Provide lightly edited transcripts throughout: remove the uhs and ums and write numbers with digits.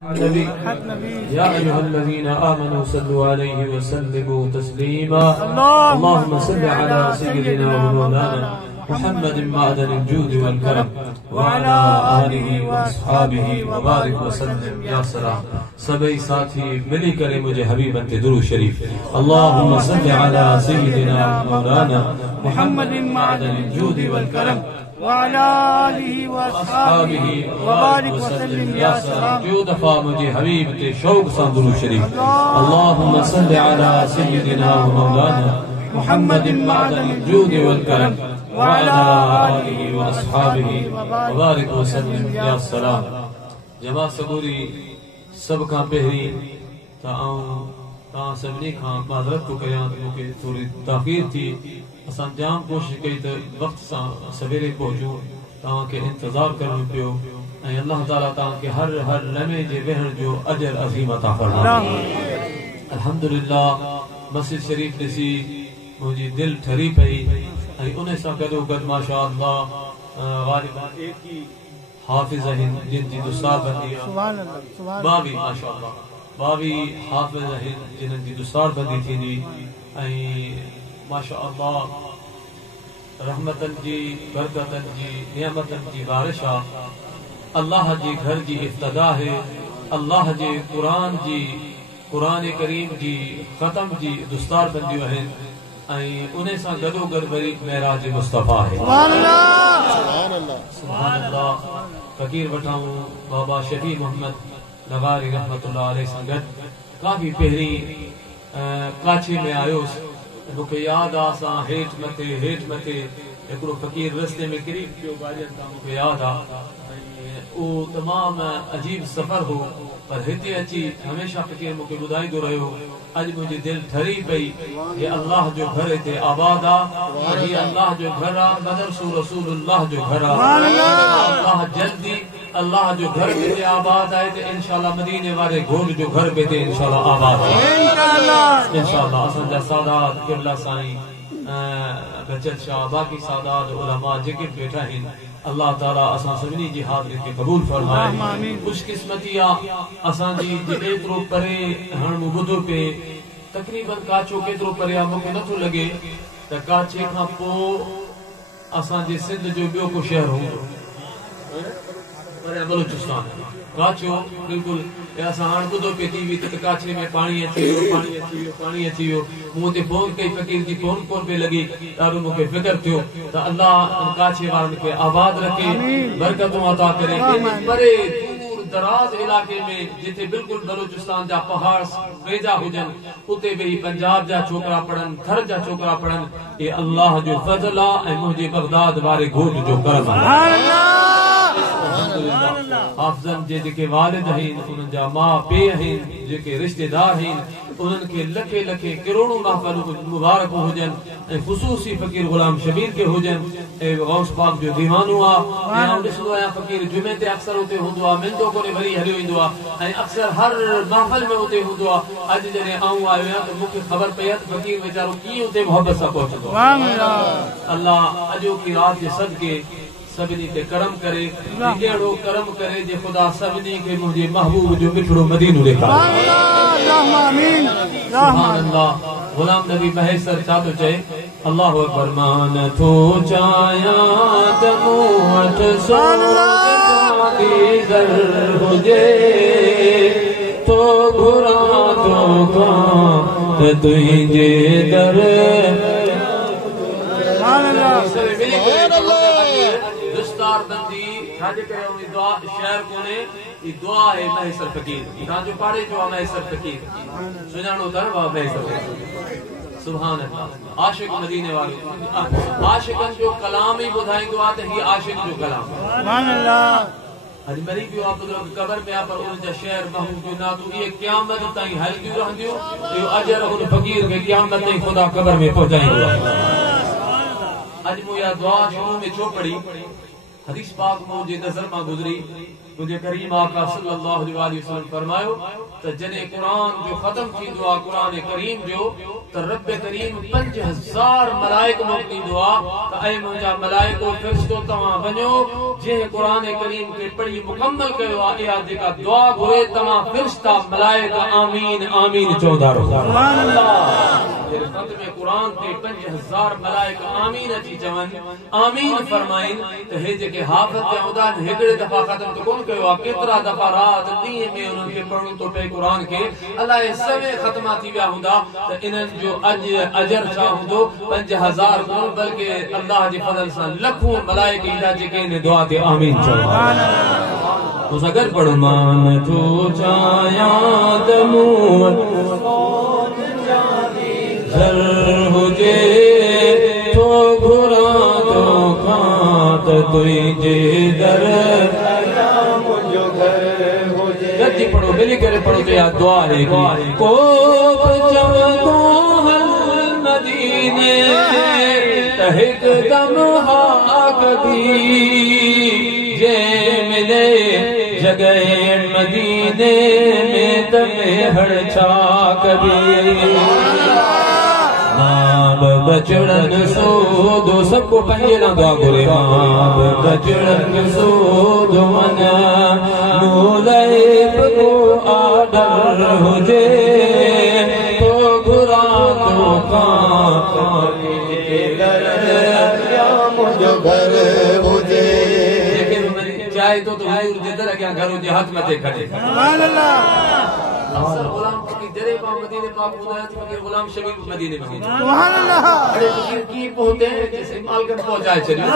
या अय्युहल्लज़ीना आमनू सल्लु अलैहि व सल्लिमू तस्लीमा। अल्लाहुम्मा सल्लि अला सय्यिदिना व मौलाना मुहम्मदिन मअदनिल जूदि वल करम व अला आलिहि व अस्हाबिहि व बारिक व सल्लिम या सलाम। सभी साथी मिली करे मुझे हबीबन पे दुरूद शरीफ। अल्लाहुम्मा सल्लि अला सय्यिदिना व मौलाना मुहम्मदिन मअदनिल जूदि वल करम जो दफा मुझे हबीब ते शौक सा दुरूद शरीफ। अल्लाहुम्मा सल्लि अला सय्यिदिना व मौलाना मुहम्मदिन मअदनिल जूदि वल करम व अला आलिहि व अस्हाबिहि व बारिक व सल्लिम या सलाम। जमा सबूरी सब का पहरी ता सभिनी खां माज़रत को कयां त मूंखे थोड़ी ताख़ीर थी। असां जाम कोशिश कई त वक्त सां सवेरे पहुचूं, तव्हांखे इंतज़ार करणो पियो ऐं अल्लाह ताला तव्हांखे हर हर लम्हे जे वेहण जो अजर अज़ीम अता फरमाए। अल्हम्दुलिल्लाह मस्जिद शरीफ ॾिसी मुंहिंजी दिलि ठरी पई ऐं उन सां गॾोगॾु माशा अल्लाह ग़ालिबन एक ही हाफ़िज़ आहिनि जिन जी दुस्तारबंदी आहे। 22 माशा अल्लाह 22 हाफ़िज़ आहिनि जिन्हनि जी दुस्तारबंदी थींदी ऐं माशा अल्लाह रहमतन जी बरकतन जी नियामतन जी बारिश आहे। अल्लाह जी घर जी इब्तिदा है, अल्लाह जे कुरान करीम जी ख़त्म जी दुस्तारबंदियूं आहिनि ऐं उन सां गॾोगॾु वरी मेराज मुस्तफ़ा है। सुभान अल्लाह। फ़कीर वठाऊं बाबा शफी मोहम्मद नगारी रहमतुल्लाह अलैहि सां गॾु काफ़ी पहिरीं काछे में आयोसि। मूंखे यादि आहे असां हेठि मथे हिकिड़ो फ़कीर रस्ते में किरी पियो गाॾियुनि तां, मूंखे यादि आहे। उहो तमामु अजीब सफ़र हो, पर हिते अची हमेशह फ़कीर मूंखे ॿुधाईंदो रहियो। अॼु मुंहिंजी दिलि ठरी पई, हे अल्लाह जो घर हिते आबाद आहे, हे अल्लाह जो घर आहे, मदरसो रसूलुल्लाह जो घर आहे। अल्लाह जल्दी अल्लाह जो घर हिते आबाद आहे त इंशाअल्लाह मदीने वारे घोट जो घर बि हिते इंशाअल्लाह आबाद आहे इंशाअल्लाह। असांजा सादात क़िबला साईं बचत शाह बाक़ी सादात उलमा जेके वेठा आहिनि, अल्लाह ताला असां सभिनी जी हाज़िरी खे क़बूल फरमाए। खुशकिस्मती आहे असांजी एतिरो परे हाणे मूं ॿुधो पिए तक़रीबन काचो केतिरो परे आहे मूंखे नथो लॻे त काचे खां पोइ असांजे सिंध जो ॿियो को शहर हूंदो। बलूचिस्तान काचो बिल्कुलु असां हाणे ॿुधो पिए टीवी ते काचे में पाणी अची वियो। मूं ते फोन कई फ़कीर जी फोन कोन पई लॻी, ॾाढो मूंखे फिकर थियो त अल्लाह काचे वारनि खे आबाद रखे, बरकतूं अता करे। परे दूर दराज इलाके में जिथे बिल्कुलु बलूचिस्तान जा पहाड़ वेझा हुजनि उते बि पंजाब जा छोकिरा पढ़नि, थर जा छोकिरा पढ़नि। हे अल्लाह जो फज़ल आहे ऐं मुंहिंजे बगदाद वारे घोट जो करम आहे। हाफ़िज़नि जे जेके वालिद आहिनि, उन्हनि जा माउ पीउ आहिनि, जेके रिश्तेदार आहिनि, उन्हनि खे लखे लखे करोड़ों महफ़िल मुबारक हुजनि ऐं ख़ुसूसी फ़कीर ग़ुलाम शबीर के हुजनि ऐं गौस पाक जो दीवानो आहे। ऐं ॾिसंदो आहियां फ़कीर जुमे ते अक्सर उते हूंदो आहे, मिलंदो कोन्हे वरी हलियो ईंदो आहे ऐं अक्सर हर महफ़िल में उते हूंदो आहे। अॼु जॾहिं आऊं आयो आहियां त मूंखे ख़बर पई आहे त फ़कीर वीचारो कीअं उते मोहबत सां पहुचंदो। अल्लाह अॼोकी राति जे सदके सभिनी ते करम करे, अहिड़ो करम करे जे ख़ुदा सभिनी खे मुंहिंजे महबूब जो मिठड़ो मदीनो ॾेखारे। सुभान अल्लाह। ग़ुलाम नबी महेसर छा थो चए? अल्लाहु अकबर। मान थो चाहियां त मूं वटि सोज़र हुजे, तो घुरां तो खां त तुंहिंजे दर। दुस्तारबंदी छाजे करे हुई दुआ शहर कोने, ई दुआ है महेसर फ़कीर तव्हांजो पाड़े जो आहे। महेसर फ़कीर सुञाणो था न बाबा महेसर। सुभान अल्लाह। आशिक मदीने वारो आशिकनि जो कलाम ई ॿुधाईंदो आहे त हीउ आशिक जो कलाम। सुभान अल्लाह। अॼु मरी पियो आहे बुज़ुर्ग क़बर में आहे, पर उनजा शहर महबूब जो नातो इहे क़यामत ताईं हलंदियूं रहंदियूं। इहो अजर उन फ़कीर खे क़यामत ताईं ख़ुदा क़बर में पहुचाईंदो आहे। अॼु मूं इहा दुआ शुरू में छो पढ़ी? हदीस पाक मुझे नजर में गुजरी मुझे करीम आका सल्लल्लाहु अलैहि वसल्लम फरमायो त जने कुरान जो खत्म थी दुआ कुरान करीम जो त रब करीम 5000 मलाइक मोकली दुआ त ऐ मुजा मलाइको फरिश्तो तमा वणो जे कुरान करीम के पढ़ी मुकम्मल कयो आ या जेका दुआ घुरे तमा फरिश्ता मलाइक आमीन आमीन चौधा सुभान अल्लाह तेरे खत्म कुरान ते 5000 मलाइक आमीन अची चवन आमीन फरमाइन त हे जेके हाफिज ते उदान हेकड़े दफा खत्म तो कोन कयो आ केतरा दफा रात दी में उनन के पढ़ो तो पे कुरान के अल्लाह समय खत्मा थी विया हुंदा त इनन जो अजर छा हुंदो 5000 कोन बल्कि अल्लाह जे फजल से लाखों मलाइक इंदा जेके ने दुआ ते आमीन सुभान अल्लाह तो अगर पढ़ो मान तो चाया दमून जर हुजे तो घुरा तो खात तुझे दर मुझो घर हुजे गति पढ़ो मिली करे पढ़ो तो याद दुआ है को चमको हल मदीने तहक दम हाक दी जे मिले जगह मदीने में तमे हर छाक दी बचड़न सो दो सबको पंजे ना दुआ करे मां बचड़न सो दो मन मुलैब को आडर हुजे तो घुरा तो के दर या मुझो घर हुजे चाहे तो हुजूर जे दर क्या घर हुजे हाथ मथे खड़े सुभान अल्लाह अक्सर गुलाम फकीर तेरे पास मदीने पाक खुदा फकीर गुलाम शबीर मदीने में सुभान अल्लाह अरे फकीर की पहुंचे जैसे मालकन पहुंचाए चलियो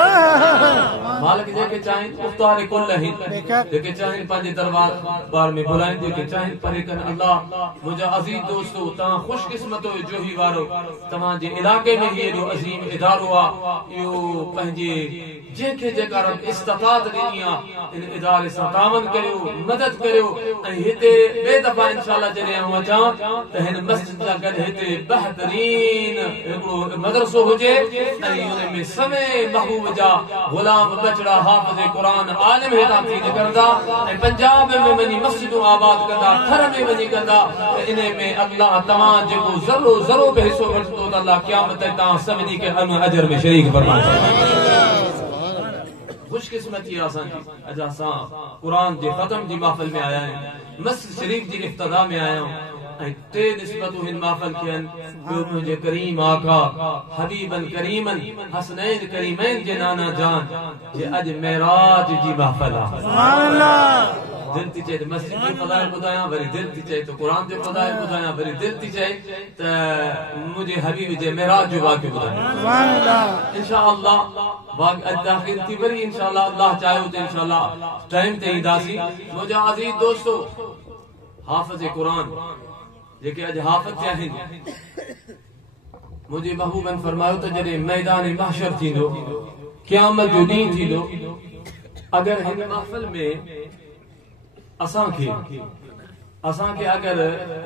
मालिक जेके चाहे मुख्तार कुल है जेके चाहे पांच दरबार बार में बुलाएं जेके चाहे परे कन अल्लाह मुझे अजीज दोस्तों ता खुशकिस्मत हो जो ही वारो तमा जे इलाके में ही जो अजीम इदारो आ यो पंजे जेके जेका रब इस्तिताअत दी इन इदारे से तावन करियो मदद करियो ऐं हिते बे दफा इंशाअल्लाह जने हम अचा त हिन मस्जिद ला गड हिते बेहतरीन एकड़ो मदरसो हुजे ऐं उन में समय महबूब जा गुलाम बचड़ा हाफिज कुरान आलिम हिता थी निकरदा ऐं पंजाब में वनी मस्जिदों आबाद कंदा थर में वनी कंदा इने में अल्लाह तमा जेको जरो जरो पे हिस्सो वठतो त अल्लाह क़यामत ता सभनी के अजर में शरीक फरमाए खुशकिस्मती आसान अज असा कुरान जे खत्म जी महफिल में आया है मस्जिद शरीफ जी इफ्तिदा में आया हूं ते निस्बत हिन महफिल कियन जो मुझे करीम आका हबीबन करीमन हसनैन करीमैन जे नाना जान जे अज मेराज जी महफिल है सुभान अल्लाह दिल थी चाहे मस्जिद जो फज़ाइल बुधाया वरी दिल थी चाहे तो कुरान जो फज़ाइल बुधाया वरी दिल थी चाहे तो मुझे हबीब जे मेराज जो वाक़िअ बुधाया सुभान अल्लाह इंशाअल्लाह वाक़ दाखिल थी वरी इंशाअल्लाह अल्लाह चाहे तो इंशाअल्लाह टाइम ते ईंदासी मुझे अजीज दोस्तों हाफिज कुरान जेके अज हाफिज थिया आहिनि मुझे महबूबन फरमायो त जडे मैदान महशर थींदो क़यामत जो ॾींहुं थींदो अगर हिन महफिल में असां के अगर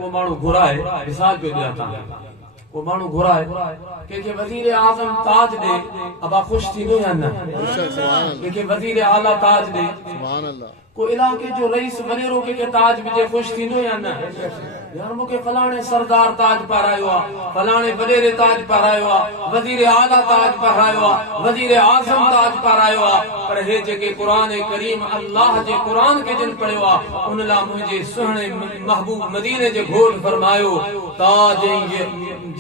को मानू घुराए मिसाल पे दिया था को मानू घुराए के वजीर आजम ताज दे अबा खुश थी नो या न के वजीर आला ताज दे सुभान अल्लाह को इलाके जो रईस वनेरो के ताज विजे खुश थी नो या न यार मुके फलाने सरदार ताज पहरायो आ फलाने वडेरे ताज पहरायो आ वजीर आला ताज पहरायो आ वजीर आजम ताज पहरायो आ पर हे जेके कुरान करीम अल्लाह जे कुरान के जिन पढ़यो आ उन ला मुझे सुहणे महबूब मदीने जे घोट फरमायो ताज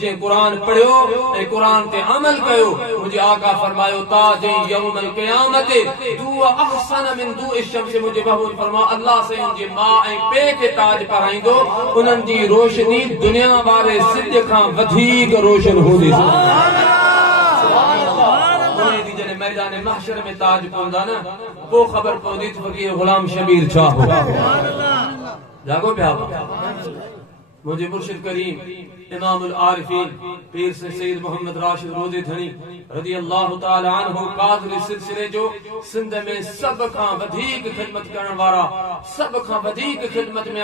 जे कुरान पढ़यो ए कुरान ते अमल कयो मुझे आका फरमायो ताज यौमल क़यामत दू अहसन मिन दू अश-शम्स मुझे महबूब फरमा अल्लाह से उनजे मां ए पे के ताज पहराइंदो उन जी रोशनी दुनिया वाले सिद्ध खां वधीक रोशन होंदी सुभान अल्लाह दी जने मैदान महशर में ताज पौंदा ना वो खबर पौंदी तो फकीर गुलाम शबीर छा हो सुभान अल्लाह जागो पे आप मुझे मुर्शिद करीम इमामुल आरिफीन पीर से सैयद मोहम्मद राशिद रोज़ी धनी रज़ी अल्लाह ताला अन्हु कादरी सिलसिले जो सिंध में सब खां वधीक खिदमत करण वारा, सब खां वधीक खिदमत में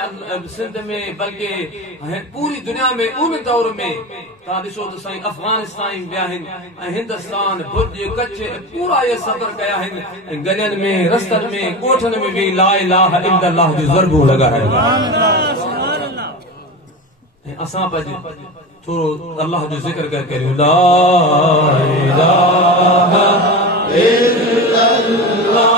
सिंध में बल्कि पूरी दुनिया में उन दौर में ता ॾिसो त साईं अफगानिस्तान विया आहिनि ऐं हिंदुस्तान भुज कच्छ पूरा ये सफ़र कया आहिनि ऐं गलियुनि में रस्तनि में ॻोठनि में भी ला इलाहा इल्लल्लाह जो ज़रबो लगाया। असां पंहिंजे थोरो अल्लाह जो ज़िक्र कर करियूं ला इलाहा इल्लल्लाह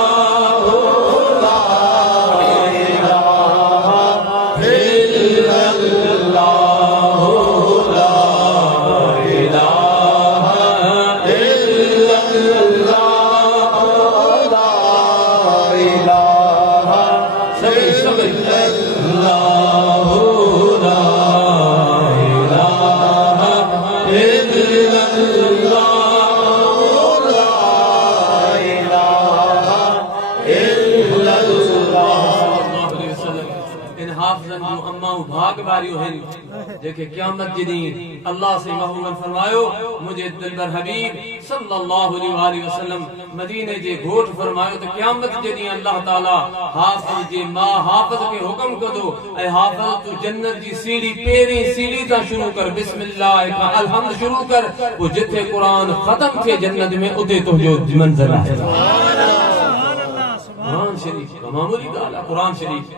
भाग वारियूं आहिनि जेके क़यामत जे ॾींहुं अल्लाह से महबूबन फरमायो मुझे दिलबर हबीब सल्लल्लाहु अलैहि वसल्लम मदीने जे घोट फरमायो त क़यामत जे ॾींहुं अल्लाह ताला हाफ़िज़ जे मां हाफ़िज़ खे हुक्म कंदो ऐं हाफ़िज़ तू जन्नत जी सीढ़ी पहिरीं सीढ़ी तां शुरू कर, बिस्मिल्लाह खां अलहम्द शुरू कर, पोइ जिथे क़ुरान ख़त्म थिए जन्नत में उते तुंहिंजो मंज़िल आहे। क़ुरान शरीफ़ मामूली ॻाल्हि आहे। क़ुरान शरीफ़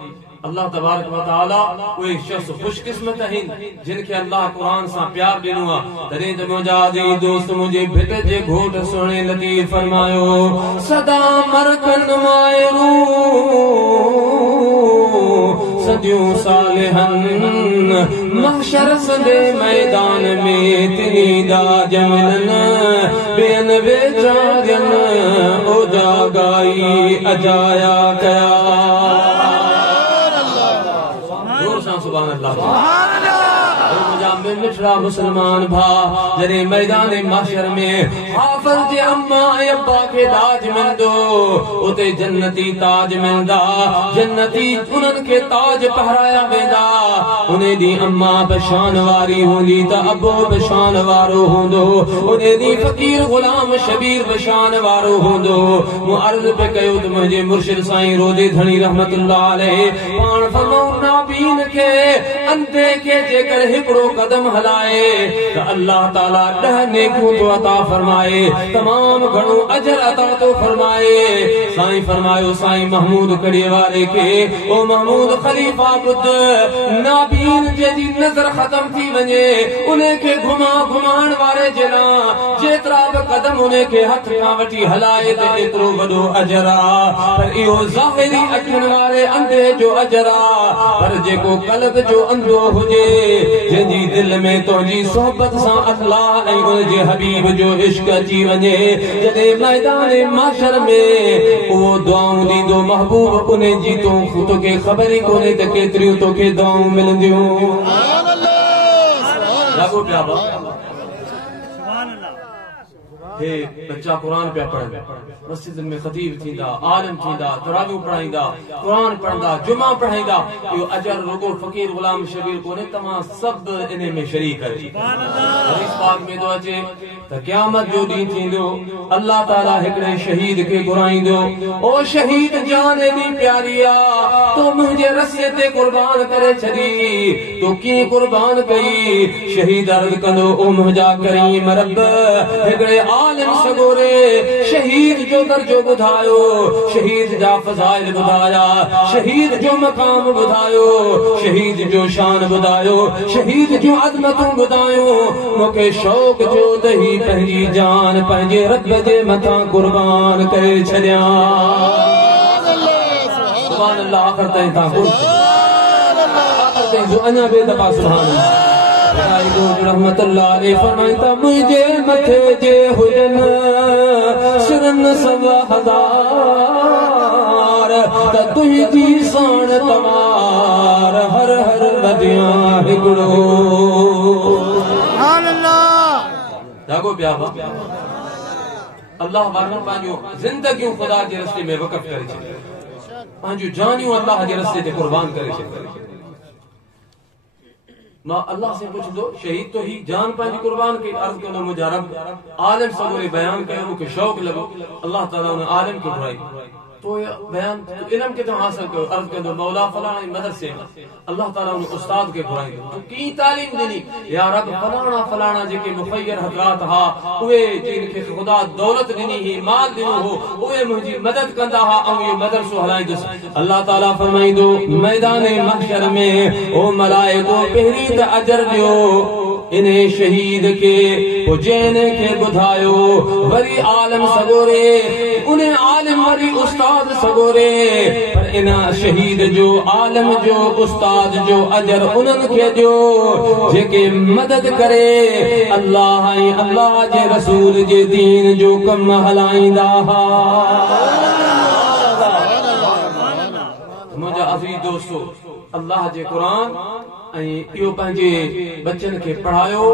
अल्लाह तबारक व तआला उहे शख्स खुशकिस्मत आहिनि जिनखे अल्लाह क़ुरान सां प्यार ॾिनो आहे। तॾहिं त मुंहिंजा अज़ीज़ दोस्त मुंहिंजे भिट जे घोट सुहिणे लतीफ़ फरमायो सदा मरकन मायरू सदियूं सालिहन महशर संदे मैदान में तिनीदा जमन बेन बेचारन ओजा गाई अजाया कया। सुभान अल्लाह। मिठड़ा मुसलमान भा जरे मैदान माशर में हाफ़िज़ जे अम्मा ऐं अब्बा खे ताज मिलंदो उते जन्नती ताज मिलंदा, जन्नती उन्हनि खे ताज पहराया वेंदा। उन ॾींहुं अम्मा बशान वारी हूंदी त अबो बशान वारो हूंदो, उन ॾींहुं फ़कीर गुलाम शबीर बशान वारो हूंदो। मूं अर्ज़ पे कयो त मुंहिंजे मुर्शिद साईं रोज़ी धणी रहमतुल्लाह अलैहि पाण फरमाऊं नाबीन खे अंधे खे जेकर हिकिड़ो कदम हलाए त अल्लाह ताला 10 नेकियूं तो अता फरमाए, तमाम घणो अजर अता तो फरमाए। साईं फरमायो साईं महमूद कड़ीअ वारे खे ओ महमूद खलीफा पुत्र नाबीन जे जी नज़र खत्म थी वञे उन्हे खे घुमाइण वारे जेला जेतिरा बि कदम उन्हे खे हथ खां वठी हलाए त एतिरो वॾो अजर आहे। पर इहो ज़ाहिरी अखियुनि वारे अंधे जो अजर आहे, पर जेको क़ल्ब जो अंधो हुजे जंहिंजी दिल में तुंहिंजी सोहबत सां अल्लाह ऐं उनजे हबीब जो इश्क अची वञे जॾहिं मैदान माशर में उहो दुआऊं ॾींदो महबूब उन जी तोखे ख़बर ई कोन्हे त केतिरियूं तोखे दुआऊं मिलंदियूं। हे बच्चा कुरान पिया पढ़नि, मस्जिदनि में ख़तीब थींदा, आलिम थींदा, तरावियूं पढ़ाईंदा, कुरान पढ़ंदा, जुमा पढ़ाईंदा। इहो अजर रुगो फ़कीर गुलाम शबीर कोन्हे, तव्हां सभु इन में शरीक आहियो। हदीस पाक में थो अचे त क़यामत जो ॾींहुं थींदो अल्लाह ताला हिकिड़े शहीद खे घुराईंदो ओ शहीद जान एॾी प्यारी आहे तो मुंहिंजे रस्ते ते क़ुर्बान करे छॾी, तो कीअं क़ुर्बान कई? शहीद अर्ज़ कंदो ओ मुंहिंजा करीम रब हिकिड़े आलिम सगोरे शहीद जो दर्जो ॿुधायो, शहीद जा फ़ज़ाइल ॿुधाया, शहीद जो मक़ाम ॿुधायो, शहीद जो शान ॿुधायो, शहीद जो अज़मतूं ॿुधायो। मूंखे शौक़ जो त ही पंहिंजी जान पंहिंजे रब जे मथां क़ुर्बान करे छॾियां। सुभान अल्लाह। आख़िर ताईं तव्हां अञा ॿिए दफ़ा सुभान अल्लाह। रहमतुल्लाह अलैहि फरमाईंदा मुंहिंजे मथे जे हुजनि सिरनि 1,000 त तुंहिंजी साण तवार हर हर वधियां हिकिड़ो। जागो पिया अल्लाह वारनि पंहिंजूं ज़िंदगियूं ख़ुदा जे रस्ते में वक़फ़ करे छॾियूं, पंहिंजूं जानियूं अल्लाह जे रस्ते ते क़ुर्बान करे छॾियूं। मां अल्लाह से पूछ दो शहीद तो ही जान पंहिंजी कुर्बान के अर्ज कंदो मुंहिंजा रब आलिम सबूरे बयान कयो मूंखे शौक़ लॻो अल्लाह ताला उन आलिम खे घुराई तो बयान इल्म किथां हासिल कयो अर्ज कंदो मौला फलाणे मदरसे अल्लाह ताला उन उस्ताद के घुराई तो की तालीम ॾिनी या रब फलाणा फलाणा जेके मुखय्यर हज़रात हा उहे जिन खे खुदा दौलत ॾिनी ही माल ॾिनो हो उहे मुंहिंजी मदद कंदा हा ऐं इहो मदरसो हलाईंदुसि अल्लाह ताला फरमाईंदो मैदान महशर में ओ मलाइको पहिरीं त अजर ॾियो इने शहीद के हुजैन के बुधायो वरी आलम सगोरे उन्हें आलिम वरी उस्ताद सगोरे पर इना शहीद जो आलम जो उस्ताद जो अजर उनन के दियो जेके मदद करे अल्लाह ऐं अल्लाह जे रसूल जे दीन जो कम हलाईंदा हा मुंहिंजा अज़ीज़ दोस्तो अल्लाह जे कुरान इहो पंहिंजे बच्चन खे पढ़ायो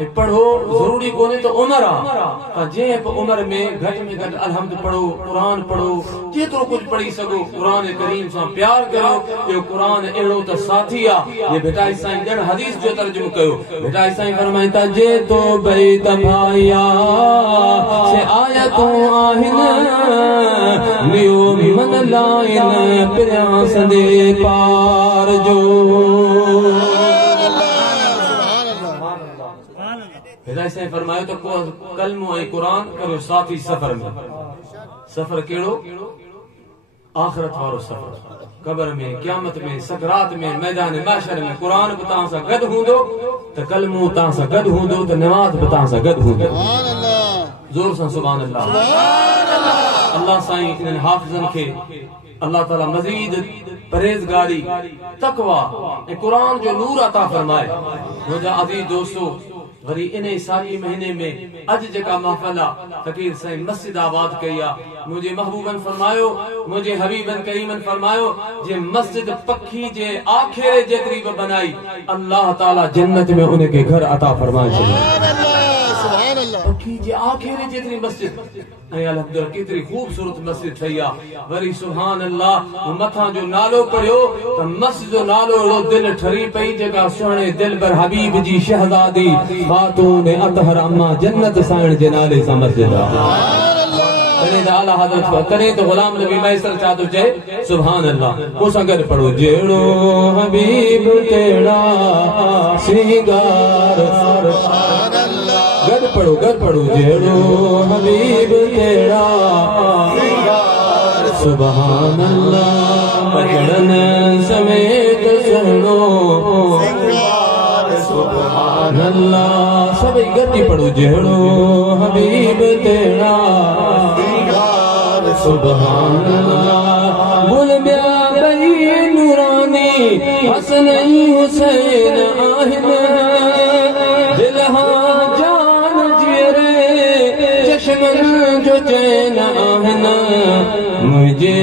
ऐं पढ़ो ज़रूरी कोन्हे त उमर आहे जंहिं बि उमर में घटि अलहम्द पढ़ो क़ुरान पढ़ो जेतिरो कुझु पढ़ी सघो क़ुरान करीम सां प्यार कयो इहो क़ुरान अहिड़ो त साथी आहे जे भेटाई साईं ॼण हदीस जो तर्जुमो कयो भेटाई साईं फरमाइनि था जे तो बई तबाया से आयतूं आहिनि लियो मन लाइन प्रियांसंदे पार जो ऐसे फरमायो तो कलमो ऐं कुरान करो साथी सफर में सफर केड़ो आखिरत वारो सफर कब्र में क़यामत में सकरात में मैदान महशर में कुरान भी तव्हां सां गॾु हूंदो त कलमो तव्हां सां गॾु हूंदो त नमाज़ भी तव्हां सां गॾु हूंदो जोर सां सुभान अल्लाह अल्लाह साईं इन्हनि हाफ़िज़नि खे अल्लाह ताला मज़ीद परहेज़गारी तक़वा ऐं कुरान जो नूर अता फरमाए मुंहिंजा अज़ीज़ दोस्तो वरी इन्हे सारी महीने में अज जेका महफिल आहे फ़कीर साईं मस्जिद आबाद कई आहे मुंहिंजे महबूबन फरमायो मुंहिंजे हबीबन करीमन फरमायो जे मस्जिद पखी जे आखेरे जेतिरी बि बनाई अल्लाह ताला जन्नत में उनखे घर अता फरमाए छॾियो पखी जे आखेरे जेतिरी मस्जिद ऐं अल्हम्दुलिल्लाह केतिरी खूबसूरत मस्जिद ठही आहे वरी सुभान अल्लाह मथां जो नालो पढ़ियो त मस्जिद जो नालो अहिड़ो दिलि ठरी पई जेका सुहिणे दिलबर हबीब जी शहज़ादी खातून अतहर अम्मा जन्नत साईं जे नाले सां मस्जिद आहे आला हज़रत करे तो गुलाम नबी मैसर छा थो चए सुभान अल्लाह मूंसां गॾु पढ़ो जहिड़ो हबीब तेड़ा सिंगार गॾु पढ़ो जहिड़ो हबीब तेड़ा सुभान अल्लाह मजड़न समेत सुनो सुभान अल्लाह सभई गॾु पढ़ो जहिड़ो हबीब तेड़ा सुभान अल्लाह बुल बिया बई नूरानी हसन हुसैन आहिनि दिलहा जान जियरे चश्मन जो चैन आहिनि मुझे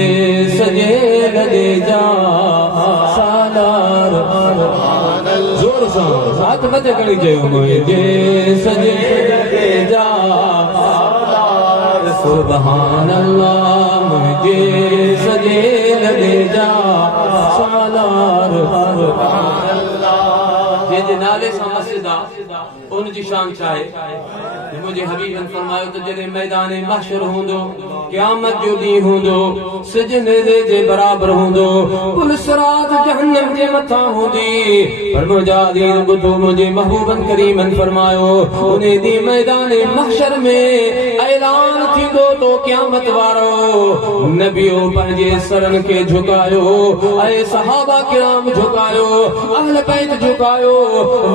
सजे लदे जा सालार जोर सां हाथ मथे खणी चयो मुझे सजे लदे जा सुभान अल्लाह मुझे सजे लदे जा सालार सुभान अल्लाह जे नाले सां मस्जिद आहे उन जी शान छा आहे मुंहिंजे हबीबन फरमायो त जॾहिं मैदान महशर हूंदो क़यामत जो ॾींहुं हूंदो सिज नेज़े जे बराबर हूंदो पुल सिरात जहन्नम जे मथां हूंदी पर मुंहिंजा अज़ीज़ ॿुधो मुंहिंजे महबूबन करीमन फरमायो उन ॾींहुं मैदान महशर में ऐलान थींदो तो क़यामत वारो नबियो पंहिंजे सरन खे झुकायो ऐं सहाबा किराम झुकायो अहल बैत झुकायो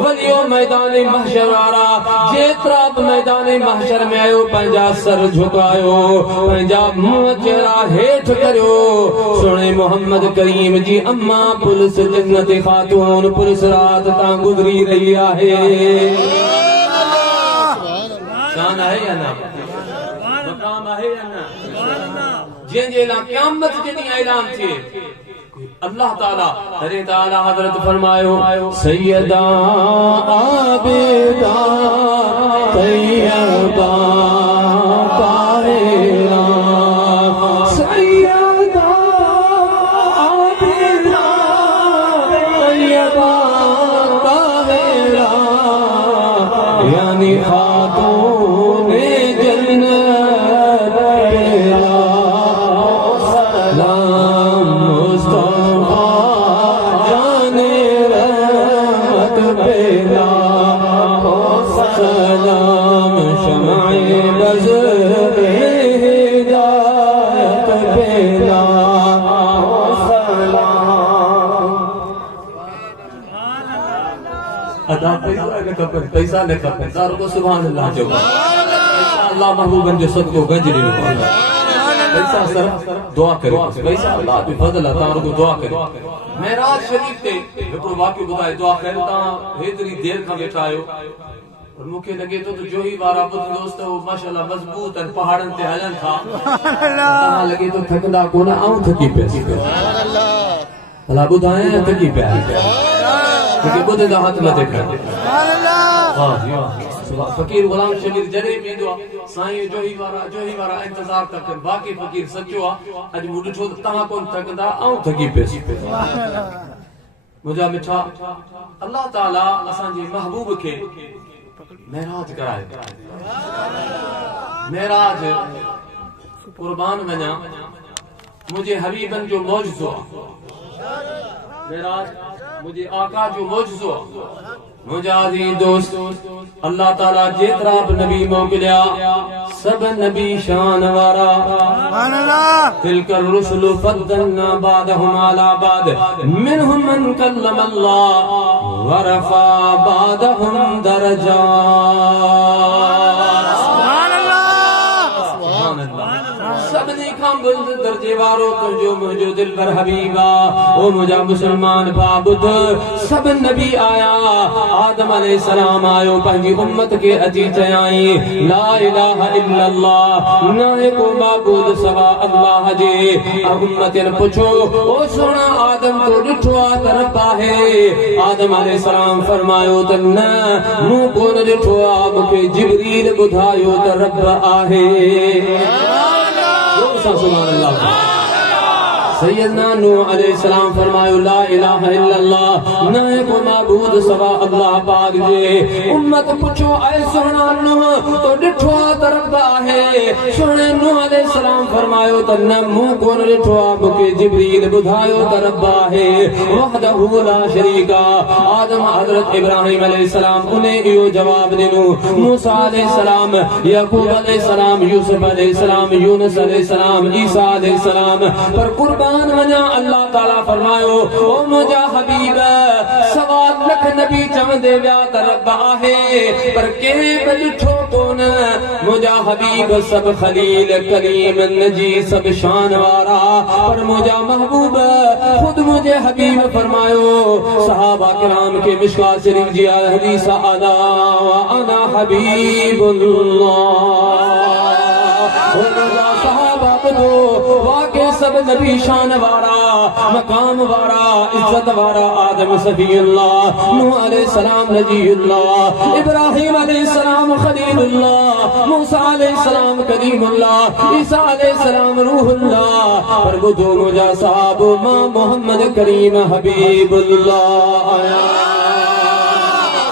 वलियो मैदान महशर वारा जेतिरा बि मैदान महशर में आयो पंहिंजा सर झुकायो पंहिंजा मुंहं चेहरा हेठि करियो सुहिणे मोहम्मद करीम जी अम्मा पुलिस जन्नत खातून पुलिस रात तां गुज़री रही आहे शान आहे या न मक़ाम आहे या न जंहिंजे लाइ क़यामत जे ॾींहुं ऐलान थिए अल्लाह ताला तॾहिं त आला हज़रत फरमायो सैयदा आबिदा तैयबा ताहिरा सैयदा आबिदा तैयबा यानी खातूने जन्नत पेला सलाम मुस्तफा जाने रहमत पेला सलाम शमाए बज़ हिदायत पेला अदा पैसा न खपे सारो को सुभान अल्लाह जो अल्लाह महबूबन जो सदको गंजरी पैसा सर दुआ करे पैसा अल्लाह जो फजल है तारो को दुआ करे मेराज शरीफ ते हिकड़ो वाक़ियो ॿुधाए दुआ करे ता हेतरी देर का बैठा आयो और मुखे लगे तो जो ही वारा बुध दोस्त वो माशाल्लाह मजबूत और पहाड़न ते हलन था ता लगे तो थकदा कोना आऊं थकी पे अल्लाह बुधाए थकी पे क्योंकि बुध दा हाथ न देखा वाह जी वाह फकीर गुलाम शबीर जरे में दो साईं जो ही वारा इंतजार तक बाकी फकीर सच्चो आज मुड छो ता कोन थकदा आऊं थकी पे मुझा मिठा अल्लाह ताला असा जी महबूब के मेराज कराए मेराज कुर्बान वना मुझे हबीबन जो मौजूदो मेराज मुझे आका जो मौजूदो मुजादी दोस्त अल्लाह ताला जेतरा नबी मोकलिया सब नबी शान वारा सुभान अल्लाह तिलकर रुसुल फद्दलना बादहुम अला बाद मिनहुम मन कल्लम अल्लाह व रफा बादहुम दरजात सुभान अल्लाह सबने खां बुलंद दर्जे वारो तुझो मुझो दिल पर हबीबा ओ मुझा मुसलमान बाबुद सब नबी आया आदम अलैहिस्सलाम आयो पंहिंजी उम्मत के अची चयाई ला इलाहा इल्लल्लाह ना को माबूद सवा अल्लाह जे उम्मतन पुछो ओ सोना आदम तो ॾिठो आ तरफ आहे आदम अलैहिस्सलाम फरमायो त न मूं कोन ॾिठो आ मूंखे जिब्रील ॿुधायो त रब आहे सुभान अल्लाह सैयदना नूह अलैहिस्सलाम फरमायो ला इलाहा इल्लल्लाह ना को माबूद सवा अल्लाह पाक जे उम्मत पुछो ऐ सोना नूह तो ॾिठो तरफ आहे सोने नूह अलैहिस्सलाम फरमायो त न मूं कोन ॾिठो मूंखे जिब्रील ॿुधायो तरफ आहे वहदहु ला शरीका आदम हजरत इब्राहिम अलैहिस्सलाम उन्हें इहो जवाब ॾिनो मूसा अलैहिस्सलाम याकूब अलैहिस्सलाम यूसुफ अलैहिस्सलाम यूनुस अलैहिस्सलाम ईसा अलैहिस्सलाम पर कुर्बान वना अल्लाह ताला फरमायो ओ मुझा हबीब सवा लख नबी चवंदे विया त रब आहे पर के ॾिठो कोन मुझा हबीब सब खलील करीम नजी सब शान वारा पर मुझा महबूब खुद मुझे हबीब फरमायो सहाबा किराम के मिशकात शरीफ जी हदीस आला व अना हबीबुल्लाह सहाबा को वाके सब नबी शान वारा मकाम वारा इज्जत वारा आदम सफीउल्लाह नूह अलैहिस्सलाम नजीउल्लाह इब्राहिम अलैहिस्सलाम खलीलुल्लाह मूसा अलैहिस्सलाम कलीमुल्लाह ईसा अलैहिस्सलाम रूहुल्लाह पर बुधो मुझा साहब मां मोहम्मद करीम हबीबुल्लाह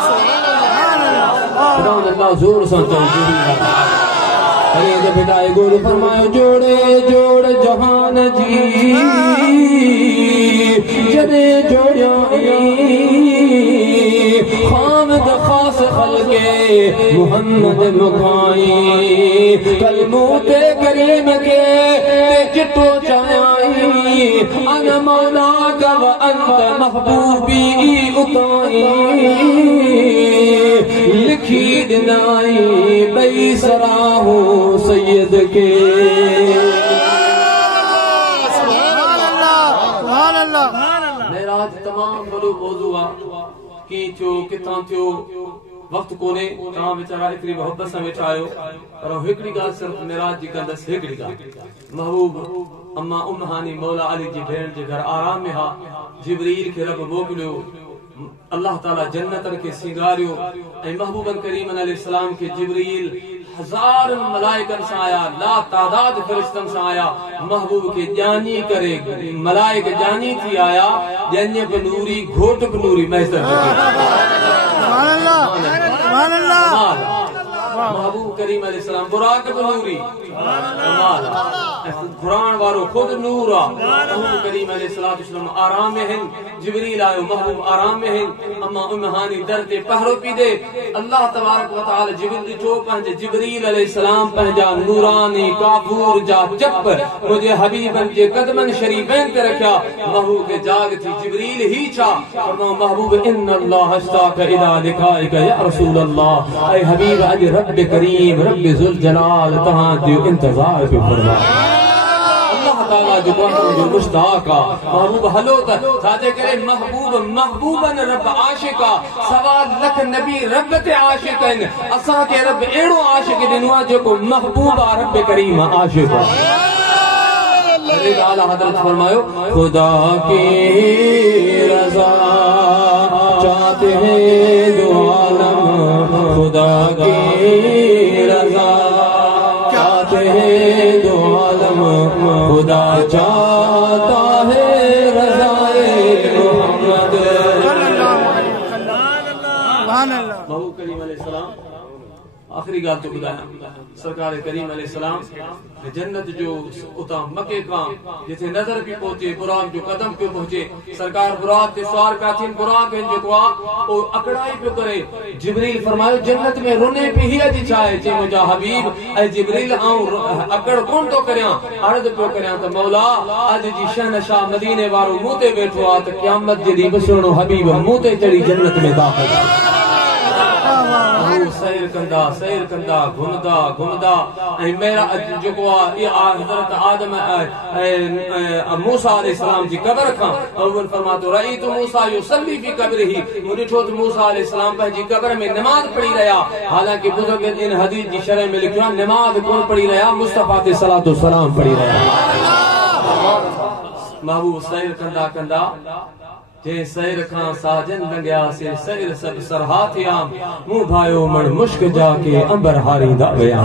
सुभान अल्लाह जोर से अरे जब बिदाई गुरु फरमायो जोड़े जोड़ जहान जी जदे जोड़ियो खामद खास खलके मुहम्मद मुखाई कलमू ते करीम के चिट्टो चायाई अन मौला का व अंत महबूबी उताई लिखी दिनाई बई सराहू सैयद के मेराज तमाम बड़ो मौजू आ की थियो किथां थियो वक्त कोने तव्हां वीचारा एतिरी मोहब्बत सां वेठा आहियो पर हिकिड़ी ॻाल्हि सिर्फ़ मेराज जी कंदसि हिकिड़ी ॻाल्हि महबूब अम्मा हानी मौला अली जी भेण जे घर आराम में हा जिब्रील खे रब मोकिलियो अल्लाह ताला जन्नतन के सिंगारियो ऐं महबूबन करीम अलैहिस्सलाम के जिब्रील हजार मलाइकन से आया ला तादाद फरिश्तन से आया महबूब के जानी करे मलाइक जानी थी आया जन्य बनूरी घोट बनूरी महसूस महबूब करीम अलैहिस्सलाम बुराक नूरी कुरान वारो खुद नूर आ महबूब करीम अलैहिस्सलाम आराम में हैं जिब्रील आयो महबूब आराम में हैं अम्मा उम्महानी दर ते पहरो पी दे अल्लाह तबारक व तआला जिब्रील जो पंहिंजे जिब्रील अलैहिस्सलाम पंहिंजा नूरानी काबूर जा चप मुझे हबीबन जे कदमन शरीफैन पे रखा महबूब के जाग थी जिब्रील ही छा महबूब इन्नल्लाह अस्ताक इला लिकाइका या रसूल अल्लाह ऐ हबीब अज रब करीम रब जुल जलाल तहां जो इंतजार पे फरमा अल्लाह ताला जो जो मुश्ताक महबूब हलो त साजे करे महबूब महबूबन रब आशिका सवा लख नबी रब ते आशिक आहिनि असां के रब एड़ो आशिक दिनो आ जो महबूब रब करीम आशिक आला हजरत फरमायो खुदा की रजा चाहते हैं दो आलम खुदा की रजा चाहते हैं दो आलम खुदा चाहता है रज़ाए मोहम्मद महबूब करीम अलैहिस्सलाम आखिरी गाल तो बुधाया सरकार करीम अलैहिस्सलाम जन्नत जो उता मके का जिथे नजर भी पहुंचे बुराक जो कदम पे पहुंचे सरकार बुराक के सवार का थीन बुराक है जो ओ अकड़ाई पे करे जिब्रील फरमायो जन्नत में रोने पे ही अज चाहे जे मुजा हबीब ए जिब्रील आऊं अकड़ कौन तो करया अर्ज पे करया तो मौला आज जी शहनशाह मदीने वारो मुंह ते बैठो आ तो क़यामत जे दी बसणो हबीब मुंह ते चढ़ी जन्नत में दाखिल सैर कंदा घुमदा घुमदा मेरा जो हजरत आदम मूसा अलैहिस्सलाम जी कब्र खां अव्वल फरमातो रईतु मूसा युसल्ली फी कब्रिही मुझे तो मूसा अलैहिस्सलाम पंहिंजी कब्र में नमाज पढ़ी रहा हालांकि बुजुर्ग इन हदीस जी शरह में लिखियो नमाज कोन पढ़ी रहा मुस्तफा ते सलातो सलाम पढ़ी रहा महबूब सैर कंदा कंदा जे सैर खां साजन लंघिया से सैर सब सरहा थिया मुंह भायो मण मुश्क जाके अंबर हारींदा विया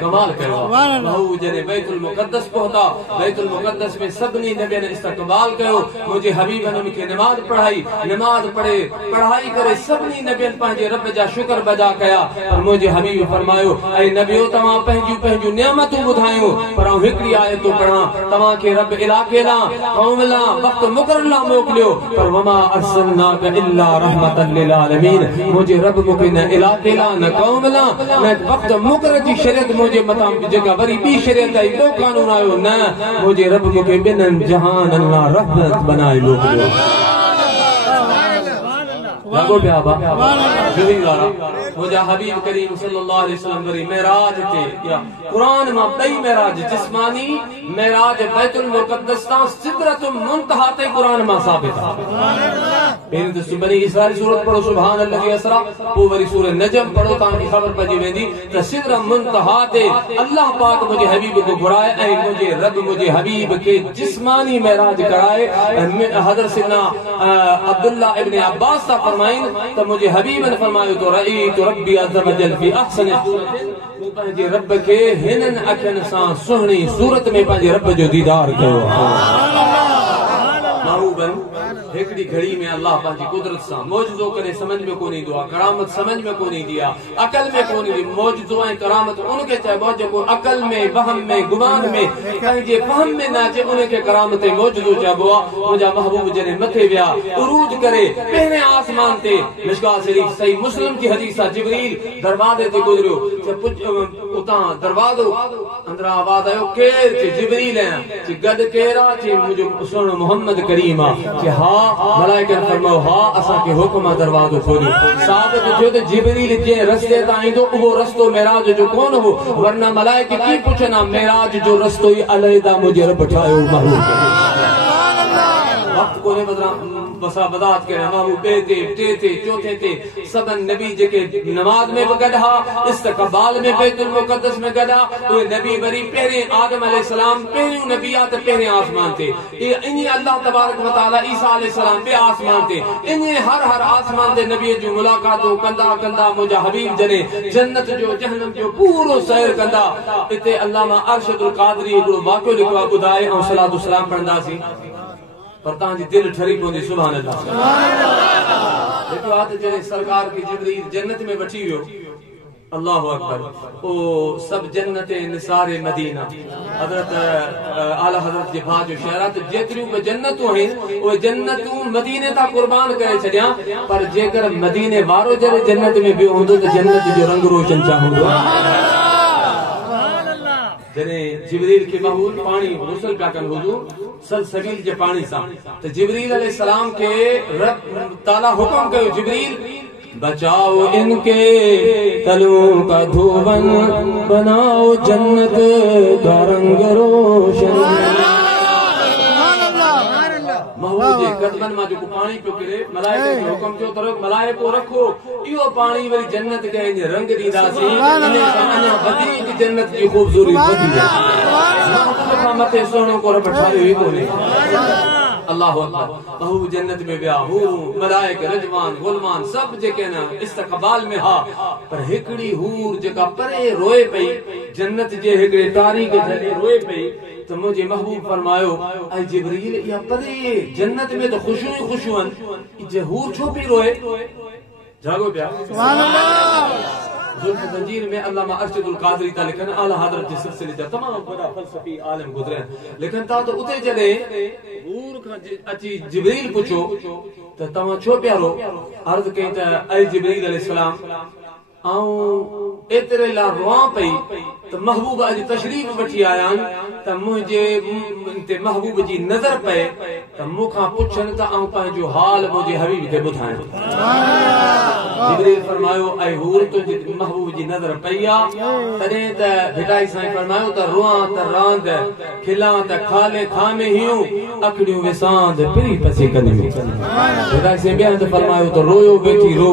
कमाल कयो जने बैतुल मुक़द्दस पहुंचा बैतुल मुक़द्दस में सभनी नबियन इस्तक़बाल कयो मुझे हबीबन उनके नमाज पढ़ाई नमाज पढ़े पढ़ाई करे सभनी नबियन पंहिंजे रब जा शुक्र बजा कया पर मुझे हबीब फरमायो ऐ नबियो तव्हां पंहिंजूं पंहिंजूं नेमतूं ॿुधायो पर आऊं हिकिड़ी आयत थो पढ़ां तव्हां खे रब इलाके ला क़ौम ला वक्त मुक़रर ला मोकिलियो पर वमा अर्सलनाका इल्ला रहमतन लिल आलमीन मुझे रब मूंखे न इलाके ला न क़ौम ला न वक्त मुक़रर शरीयत मुझे मता जगह वरी बी शरीयत आई वो कानून आयो न मुझे रब मूंखे ॿिन्हिनि जहाननि लाइ रहमत बनाए मोकिलियो लगो पिया बा जिब्रील वाला मुझा हबीब करीम सल्लल्लाहु अलैहि वसल्लम वरी मेराज ते या कुरान में बई मेराज जिस्मानी मेराज बैतुल मुक़द्दस ता सिदरतुल मुंतहा ते कुरान में साबित है तो सुबनी इसराइल सूरत पढ़ो सुभान अल्लाह असरा वो वरी सूरह नजम पढ़ो ता की खबर पजी वेंदी त सिदर मुंतहा ते अल्लाह पाक मुझे हबीब को घुराए ऐ मुझे रब मुझे हबीब के जिस्मानी मेराज कराए हजरत सिना अब्दुल्लाह इब्ने अब्बास ता फरमाइन त मुझे हबीब ने फरमायो तो रई तो रब्बी अज़्ज़ व जल फी अहसन पंहिंजे रब के हिनन अखियन सां सुहणी सूरत में पंहिंजे रब जो दीदार कयो महबूबन हिकड़ी घड़ी में अल्लाह पंहिंजी कुदरत सां मौजूदो करे समझ में कोन ईंदो आहे करामत समझ में कोन ईंदी आहे अकल में कोन ईंदी मौजूदो ऐं करामत उनखे चइबो आहे जेको अकल में वहम में गुमान में पंहिंजे फहम में न अचे उनखे करामत मौजूदो चइबो आहे मुंहिंजा महबूब जॾहिं मथे विया उरूज करे पहिरें आसमान ते मिशकात शरीफ सही मुस्लिम की हदीस आहे जिब्रील दरवाजे ते गुज़रियो उतां दरवाज़ो अंदरां आवाज़ आयो केर चे जिब्रील चे गद केरा चे मुंहिंजो सुहिणो मोहम्मद करीम आहे हा मलाइकन फरमायो हा असा के हुक्म दरवाजो खोलियो साबित थियो त जिब्रील जे रस्ते ता ईंदो वो रस्तो मेराज जो कोन हो वरना मलाइक की पुछना मेराज जो रस्तो ही अलहदा मुझे रब ठायो महबूब वक्त कोने बदरा बसा बदात के महबूब बेते टेते चौथे ते सबन नबी जेके नमाज में गधा इस्तकबाल में बैतुल मुक़द्दस में गधा वो नबी वरी पहरे आदम अलैहि सलाम पहरे नबियात पहरे आसमान थे इन्हीं अल्लाह तबारक व तआला ईसा अलैहि सलाम पे आसमान थे इन्हीं हर आसमान ते नबी जो मुलाकातो कंदा कंदा मुझा हबीब जने जन्नत जो जहन्नम जो पूरो सैर कंदा इते अल्लामा अरशदुल कादरी हिकिड़ो वाक़ियो लिखो ॿुधाए ऐं सलातो सलाम पढ़ंदासीं पर तव्हांजी दिलि ठरी पवंदी सुभान अल्लाह। जेको आत जे सरकार की जिब्रील जन्नत में वठी वियो अल्लाहु अकबर ओ सब जन्नत निसारे मदीना हजरत आला हजरत जे भा जो शहरात जेतिरियूं बि जन्नतूं आहिनि उहे जन्नतूं मदीने तां कुर्बान करे छॾियां पर जेकर मदीने वारो जरे जन्नत में बियो हूंदो त जन्नत जो रंग रोशन छा हूंदो जने जिब्रील के महबूब पानी गुस्ल पिया कनि हुजूर सलसबील जे पानी सां त जिब्रील अलैहिस्सलाम के रब ताला हुक्म कयो जिब्रील बचाओ इनके तलवों का धुवन बनाओ जन्नत का रंग रोशन महबूब जे कदमन में जो पानी पियो किरे मलाइका के हुक्म जो तरफ मलाइको रखो इहो पानी वरी जन्नत के रंग दीदासी अना वधीक जन्नत की खूबसूरती वधी महबूब खां मथे सोनो को रब ठाहियो ई कोन्हे अल्लाहु अकबर महबूब जन्नत में विया हूर मलाइक रजवान गुलमान सब जेके न इस्तकबाल में हा पर हिकड़ी हूर जेका परे रोए पई जन्नत जे हिकड़े तारीख झले रोए पई तो मुझे महबूब फरमायो ऐ जिब्रील या परे जन्नत में तो खुशू जे हूर छो पी रोए जागो पिया सुभान अल्लाह जुल्फ जंजीर में अल्लामा अरशदुल कादरी ता लिखन आला हजरत जे सिलसिले जा तमाम बड़ा फलसफी आलिम गुजरे लेकिन ता तो उते जडे हूर का अची जिब्रील पूछो त तमा छो प्यारो अर्ज कई त ऐ जिब्रील अलैहिस्सलाम आऊं एतरे ला रोआ पई त महबूब अज तशरीफ वठी आया त मुझे ते महबूब जी नजर पे त मुखा पुछन त आऊं पंहिंजो हाल मुझे हबीब के बुधाया जिब्रील फरमायो ऐ हूर तो महबूब जी नजर पईया तने त भिटाई साईं फरमायो त रोआ त रांद खिला त खाले खामे हियो अखड़ियों विसांद पिरी पसी कनी भिटाई से बयान त फरमायो त रोयो बेटी रो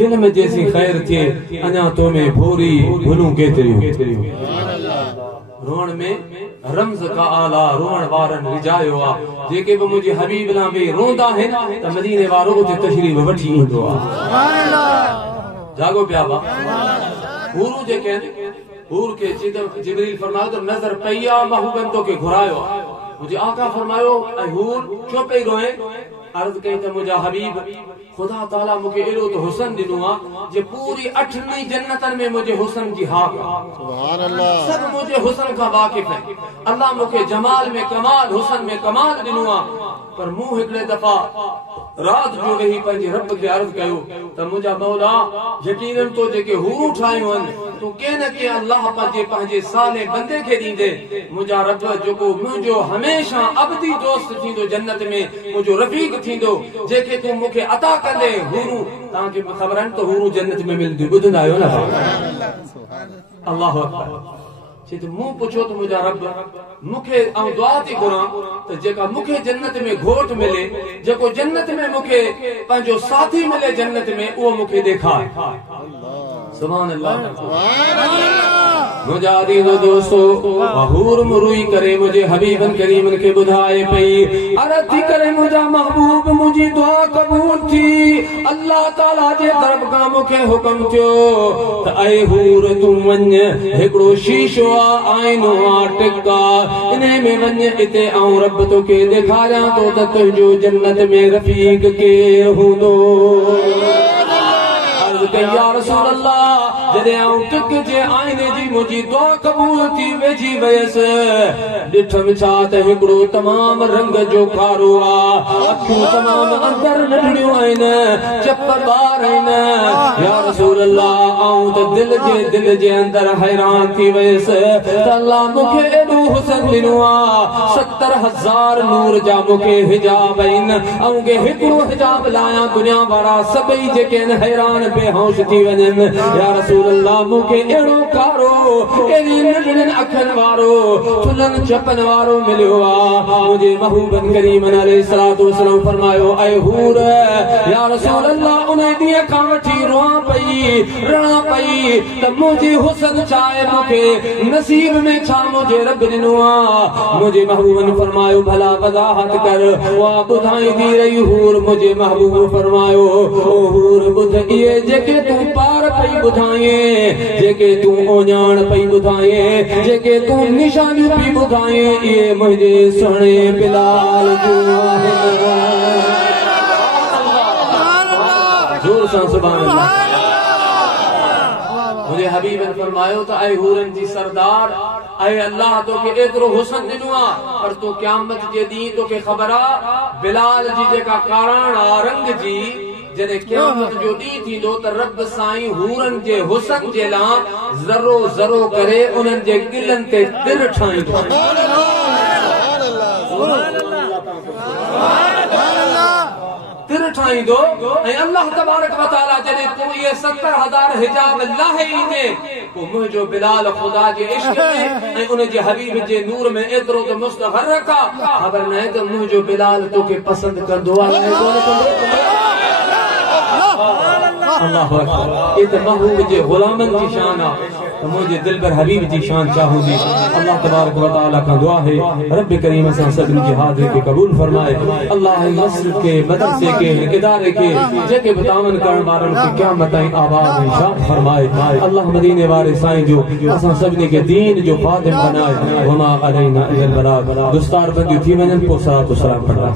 खिल में जैसी खैर थे अना तो में भूरी भुलूं केतरियूं रोण में रमज का आला रोण वारन रिजायो आ जेके भी मुझे हबीब ला वे रोंदा है त मदीने वारो उते तशरीफ वठी ईंदो आ सुभान अल्लाह जागो पिया बा हूर जेके हूर के जिब्रील फरमायो तो नजर पईया महबूबन तो के घुरायो मुझे आका फरमायो ऐ हूर छो पई रोए अर्ज कई त मुझा हबीब खुदा ताला मुके एरो तो हुस्न दिनो आ जे पूरी 8 जन्नतन में मुझे हुस्न की हाक सुभान अल्लाह सब मुझे हुस्न का वाकिफ है अल्लाह मुके जमाल में कमाल हुस्न में कमाल दिनो आ पर मुंह एकड़े दफा रात जो वेही पंहिंजे रब के अर्ज कयो त मुझा मौला यकीनन तो जेके हूर ठाहियो तू के न के अल्लाह पंहिंजे साले बंदे के दींदे मुझा रब जेको मुझो हमेशा अबदी दोस्त थींदो जन्नत में मुझो रफीक थींदो जेके तू मुके अता कंदे हूर ताके ख़बर है तो हूर जन्नत में मिलदी बुधंदा आयो ना अल्लाह अकबर तो मुंह पुछो तो मुझा रब मुखे आऊं दुआ थी करा तो जेका मुखे जन्नत में घोट मिले जेको जन्नत में मुखे पंहिंजो साथी मिले जन्नत में वो मुखे देखा सुभान अल्लाह मुझा दीनो दोस्तों हूर मुरुई करे मुझे हबीबन करीमन के बुधाए पई अरती करे मुझा महबूब मुझी दुआ कबूल थी अल्लाह ताला जे तरफ का मुखे हुक्म थियो त ऐ हूर तू वञ हिकड़ो शीशो आईनो आ टिका इने में वञ इते आऊं रब तो के दिखारियां तो त तुंहिंजो जन्नत में रफीक केर हूंदो या रसूल अल्लाह जदे आऊं टिक जे आईने जी मुझी दुआ कबूल थी वेजी वयस डिठम छा त हिकड़ो तमाम रंग जो कारो आ अखियूं तमाम अंदर नढड़ियूं आइन चपर बार आइन या रसूल अल्लाह आऊं त दिल जे अंदर हैरान थी वयस त अल्लाह मुखे एडो हुस्न दिनो आ 70,000 नूर जा मुखे हिजाब आइन आऊं के हिकड़ो हिजाब लाया दुनिया वारा सभई जेके हैरान बेहोश थी वञन या रसूल अल्लाह मुखे एड़ो कारो एड़ी नंढड़न अखन वारो थुलन चपन वारो मिलियो आ मुझे महबूबन करीमन अलैहिस्सलातु वस्सलाम फरमायो ऐ हूर या रसूल अल्लाह उन दी का वठी रोआ पई रणा पई त मुझे हुस्न चाहे मुखे नसीब में छा मुझे रब दिनो आ मुझे महबूबन फरमायो भला वजाहत कर वा बुधाई दी रही हूर मुझे महबूब फरमायो ओ हूर बुध ये जेके तू पार पई बुधाए जेके तू ओजान पई बुधाए जेके तू निशानी पई बुधाए ये मुझे सुने बिलाल जो सा सुभान अल्लाह। मुझे हबीब ने फरमायो तो ऐ हूरन जी सरदार, ऐ अल्लाह तो के एतरो हुसन दिनुआ पर तो क़यामत जे दी तो के खबर आ बिलाल जी जेका कारण आ रंग जी जने क़यामत जो दी थी दो त रब साईं हूरन जे हुसन जे ला ज़रो ज़रो करे उनन जे दिलन ते दिल ठाई दो। तिर ठाई दो ऐं अल्लाह तबारक व तआला जने तू ये 70,000 हिजाब अल्लाह ही ने को मुझो बिलाल खुदा जे इश्क में ऐं उन जे हबीब जे नूर में एतरो तो मुस्तहर रखा खबर न तो मुझो बिलाल तो के पसंद कंदो आहे अल्लाह अकबर। ये तो महबूब जे गुलामन की शान आ तो मुझे दिल पर हबीब जी शान चाहूंगी। अल्लाह तबारक व तआला का दुआ है रब करीम से सदर की हाजिर के कबूल फरमाए। अल्लाह मस्जिद के मदरसे के इदारे के जेके बतावन करण वारन की क़यामत ताईं आबाद इंशाअल्लाह फरमाए। अल्लाह मदीने वाले साईं जो असां सभिनी के दीन जो खादिम बनाए वमा अलैना इल्लल बलाग। दुस्तार बंदी थी वञनि पोइ सलात सलाम पढ़ा।